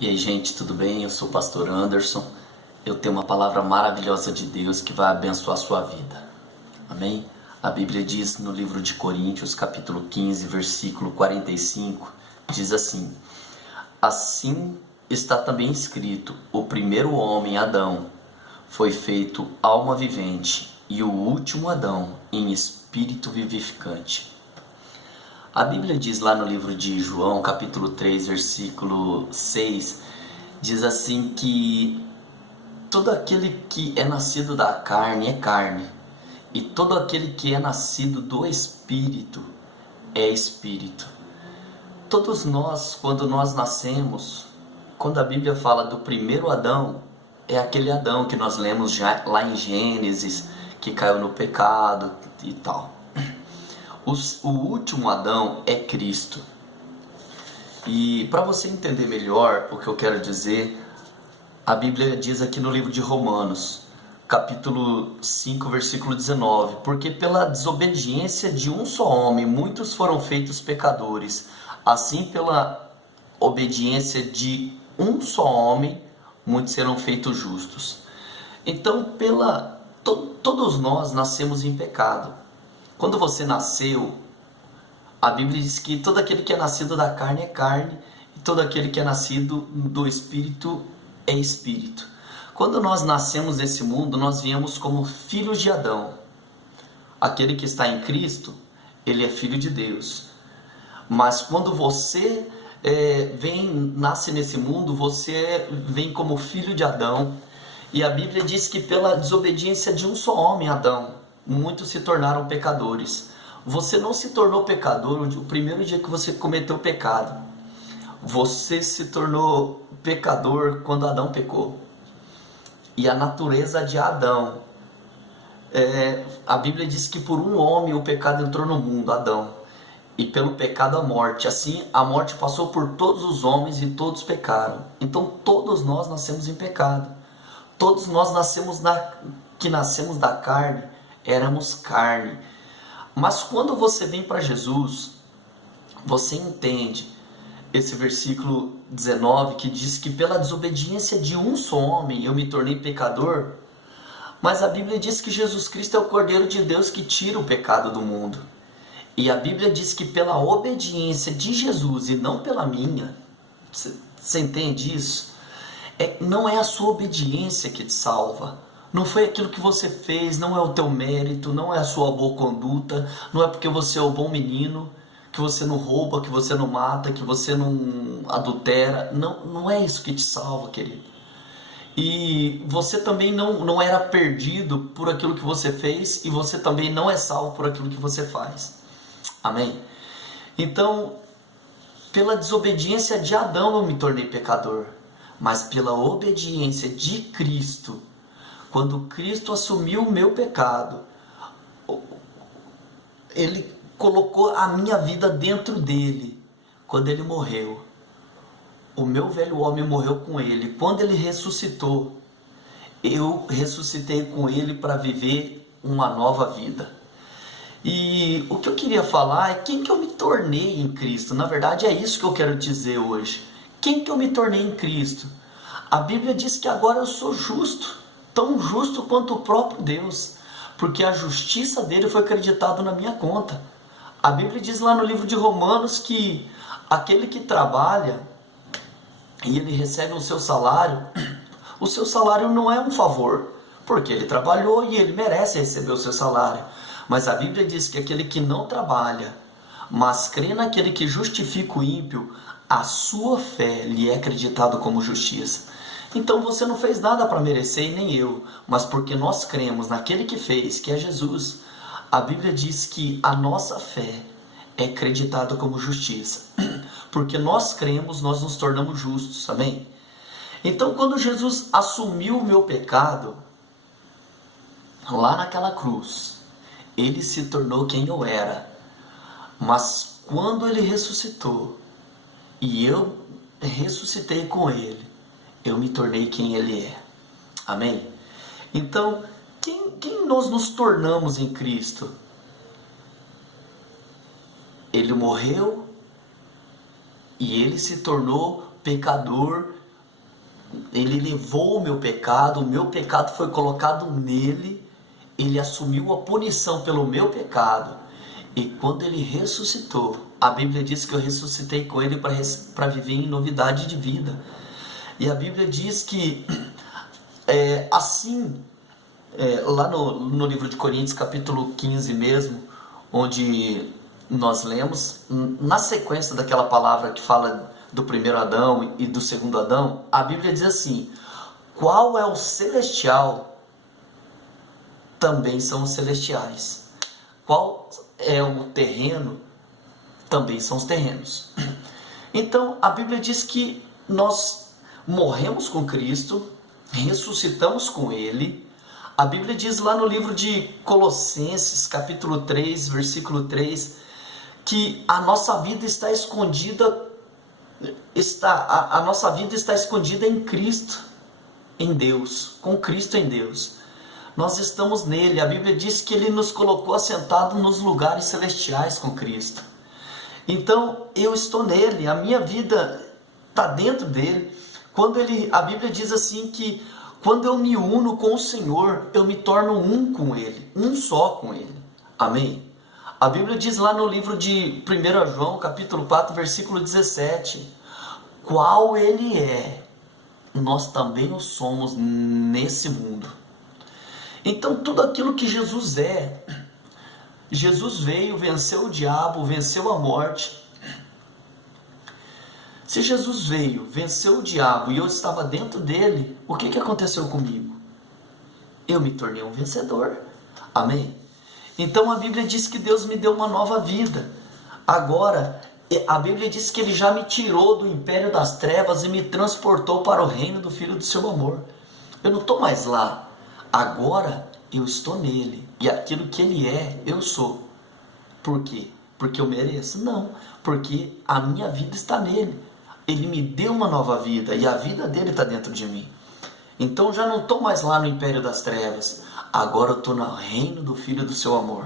E aí, gente, tudo bem? Eu sou o pastor Anderson. Eu tenho uma palavra maravilhosa de Deus que vai abençoar a sua vida. Amém? A Bíblia diz no livro de Coríntios, capítulo 15, versículo 45, diz assim: Assim está também escrito: o primeiro homem, Adão, foi feito alma vivente, e o último Adão em espírito vivificante. A Bíblia diz lá no livro de João, capítulo 3, versículo 6, diz assim que todo aquele que é nascido da carne é carne, e todo aquele que é nascido do Espírito é Espírito. Todos nós, quando nós nascemos, quando a Bíblia fala do primeiro Adão, é aquele Adão que nós lemos já lá em Gênesis, que caiu no pecado e tal. O último Adão é Cristo. E para você entender melhor o que eu quero dizer, a Bíblia diz aqui no livro de Romanos, capítulo 5, versículo 19: Porque pela desobediência de um só homem muitos foram feitos pecadores, assim pela obediência de um só homem muitos serão feitos justos. Então, todos nós nascemos em pecado. Quando você nasceu, a Bíblia diz que todo aquele que é nascido da carne é carne, e todo aquele que é nascido do Espírito é Espírito. Quando nós nascemos nesse mundo, nós viemos como filhos de Adão. Aquele que está em Cristo, ele é filho de Deus. Mas quando você nasce nesse mundo, você vem como filho de Adão. E a Bíblia diz que pela desobediência de um só homem, Adão, muitos se tornaram pecadores. Você não se tornou pecador o primeiro dia que você cometeu pecado. Você se tornou pecador quando Adão pecou. E a natureza de Adão, a Bíblia diz que por um homem o pecado entrou no mundo, Adão, e pelo pecado a morte. Assim a morte passou por todos os homens e todos pecaram. Então todos nós nascemos em pecado. Todos nós nascemos da carne, éramos carne. Mas quando você vem para Jesus, você entende esse versículo 19 que diz que pela desobediência de um só homem eu me tornei pecador. Mas a Bíblia diz que Jesus Cristo é o Cordeiro de Deus que tira o pecado do mundo. E a Bíblia diz que pela obediência de Jesus e não pela minha, você entende isso? Não é a sua obediência que te salva. Não foi aquilo que você fez, não é o teu mérito, não é a sua boa conduta, não é porque você é o bom menino, que você não rouba, que você não mata, que você não adultera. Não é isso que te salva, querido. E você também não era perdido por aquilo que você fez, e você também não é salvo por aquilo que você faz. Amém? Então, pela desobediência de Adão eu me tornei pecador, mas pela obediência de Cristo, quando Cristo assumiu o meu pecado, Ele colocou a minha vida dentro dele. Quando ele morreu, o meu velho homem morreu com ele. Quando ele ressuscitou, eu ressuscitei com ele para viver uma nova vida. E o que eu queria falar é quem que eu me tornei em Cristo. Na verdade é isso que eu quero dizer hoje. Quem que eu me tornei em Cristo? A Bíblia diz que agora eu sou justo, tão justo quanto o próprio Deus, porque a justiça dele foi acreditada na minha conta. A Bíblia diz lá no livro de Romanos que aquele que trabalha e ele recebe o seu salário não é um favor, porque ele trabalhou e ele merece receber o seu salário. Mas a Bíblia diz que aquele que não trabalha, mas crê naquele que justifica o ímpio, a sua fé lhe é acreditado como justiça. Então você não fez nada para merecer e nem eu, mas porque nós cremos naquele que fez, que é Jesus, a Bíblia diz que a nossa fé é acreditada como justiça. Porque nós cremos, nós nos tornamos justos, amém? Então quando Jesus assumiu o meu pecado, lá naquela cruz, ele se tornou quem eu era. Mas quando ele ressuscitou, e eu ressuscitei com ele, eu me tornei quem ele é. Amém? Então, quem nós nos tornamos em Cristo? Ele morreu e ele se tornou pecador Ele levou o meu pecado foi colocado nele, ele assumiu a punição pelo meu pecado. E quando ele ressuscitou, a Bíblia diz que eu ressuscitei com ele para viver em novidade de vida. E a Bíblia diz que lá no livro de Coríntios, capítulo 15 mesmo, onde nós lemos, na sequência daquela palavra que fala do primeiro Adão e do segundo Adão, a Bíblia diz assim: qual é o celestial, também são os celestiais. Qual é o terreno, também são os terrenos. Então a Bíblia diz que nós morremos com Cristo, ressuscitamos com Ele. A Bíblia diz lá no livro de Colossenses, capítulo 3, versículo 3, que a nossa vida está escondida, a nossa vida está escondida em Cristo, em Deus, com Cristo em Deus. Nós estamos nele. A Bíblia diz que ele nos colocou assentado nos lugares celestiais com Cristo. Então eu estou nele, a minha vida está dentro dele. A Bíblia diz assim que quando eu me uno com o Senhor, eu me torno um com ele, um só com ele. Amém? A Bíblia diz lá no livro de 1 João, capítulo 4, versículo 17, qual ele é, nós também o somos nesse mundo. Então tudo aquilo que Jesus é, Jesus veio, venceu o diabo, venceu a morte. Se Jesus veio, venceu o diabo e eu estava dentro dele, o que aconteceu comigo? Eu me tornei um vencedor. Amém? Então a Bíblia diz que Deus me deu uma nova vida. Agora, a Bíblia diz que ele já me tirou do império das trevas e me transportou para o reino do Filho do seu amor. Eu não estou mais lá. Agora eu estou nele. E aquilo que ele é, eu sou. Por quê? Porque eu mereço? Não. Porque a minha vida está nele. Ele me deu uma nova vida e a vida dele está dentro de mim. Então já não estou mais lá no império das trevas. Agora eu estou no reino do Filho do seu amor.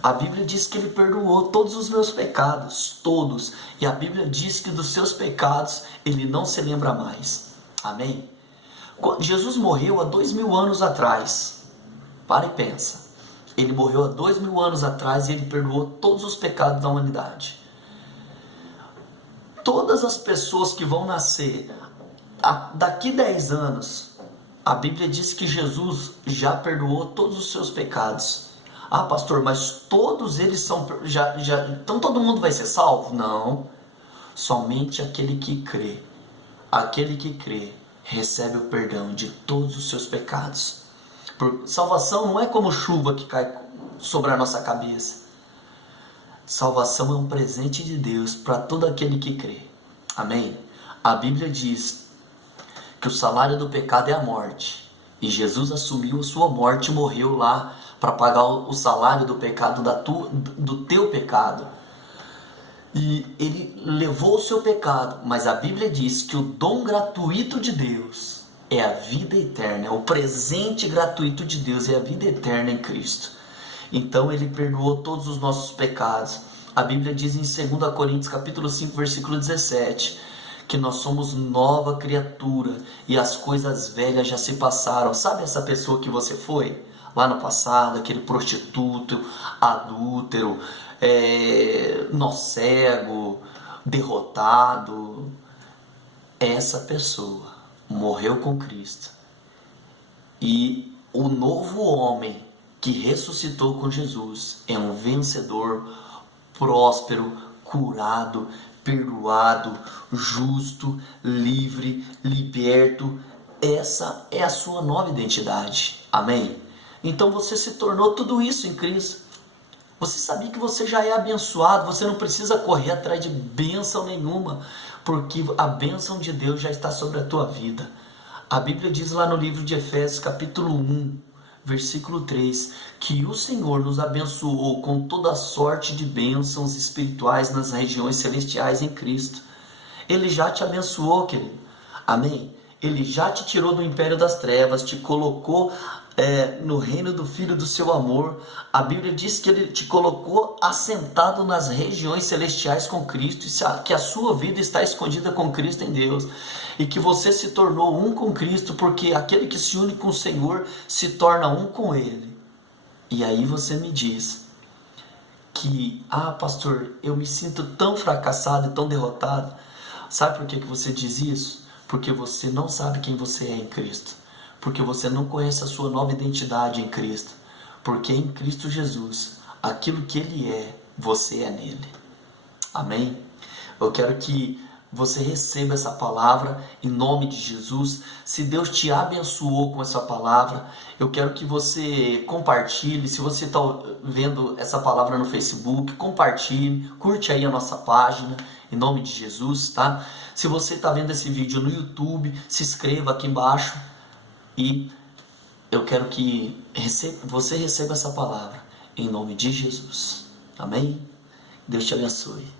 A Bíblia diz que ele perdoou todos os meus pecados, todos. E a Bíblia diz que dos seus pecados ele não se lembra mais. Amém? Jesus morreu há 2000 anos atrás. Para e pensa. Ele morreu há 2000 anos atrás e ele perdoou todos os pecados da humanidade. Todas as pessoas que vão nascer daqui 10 anos, a Bíblia diz que Jesus já perdoou todos os seus pecados. Ah, pastor, mas todos eles são... Então todo mundo vai ser salvo? Não. Somente aquele que crê. Aquele que crê recebe o perdão de todos os seus pecados. Salvação não é como chuva que cai sobre a nossa cabeça. Salvação é um presente de Deus para todo aquele que crê. Amém? A Bíblia diz que o salário do pecado é a morte. E Jesus assumiu a sua morte e morreu lá para pagar o salário do pecado, do teu pecado. E ele levou o seu pecado. Mas a Bíblia diz que o dom gratuito de Deus é a vida eterna. O presente gratuito de Deus é a vida eterna em Cristo. Então ele perdoou todos os nossos pecados. A Bíblia diz em 2 Coríntios capítulo 5, versículo 17, que nós somos nova criatura e as coisas velhas já se passaram. Sabe essa pessoa que você foi lá no passado, aquele prostituto, adúltero, nó cego, derrotado? Essa pessoa morreu com Cristo. E o novo homem que ressuscitou com Jesus é um vencedor, próspero, curado, perdoado, justo, livre, liberto. Essa é a sua nova identidade. Amém? Então você se tornou tudo isso em Cristo. Você sabia que você já é abençoado, você não precisa correr atrás de bênção nenhuma, porque a bênção de Deus já está sobre a tua vida. A Bíblia diz lá no livro de Efésios, capítulo 1, versículo 3, que o Senhor nos abençoou com toda sorte de bênçãos espirituais nas regiões celestiais em Cristo. Ele já te abençoou, querido. Amém? Ele já te tirou do império das trevas, te colocou no reino do Filho do seu amor. A Bíblia diz que Ele te colocou assentado nas regiões celestiais com Cristo, e que a sua vida está escondida com Cristo em Deus, e que você se tornou um com Cristo, porque aquele que se une com o Senhor se torna um com Ele. E aí você me diz que, pastor, eu me sinto tão fracassado e tão derrotado. Sabe por que você diz isso? Porque você não sabe quem você é em Cristo. Porque você não conhece a sua nova identidade em Cristo. Porque em Cristo Jesus, aquilo que Ele é, você é nele. Amém? Eu quero que você receba essa palavra em nome de Jesus. Se Deus te abençoou com essa palavra, eu quero que você compartilhe. Se você está vendo essa palavra no Facebook, compartilhe, curte aí a nossa página, em nome de Jesus, tá? Se você está vendo esse vídeo no YouTube, se inscreva aqui embaixo. E eu quero que você receba essa palavra em nome de Jesus. Amém? Deus te abençoe.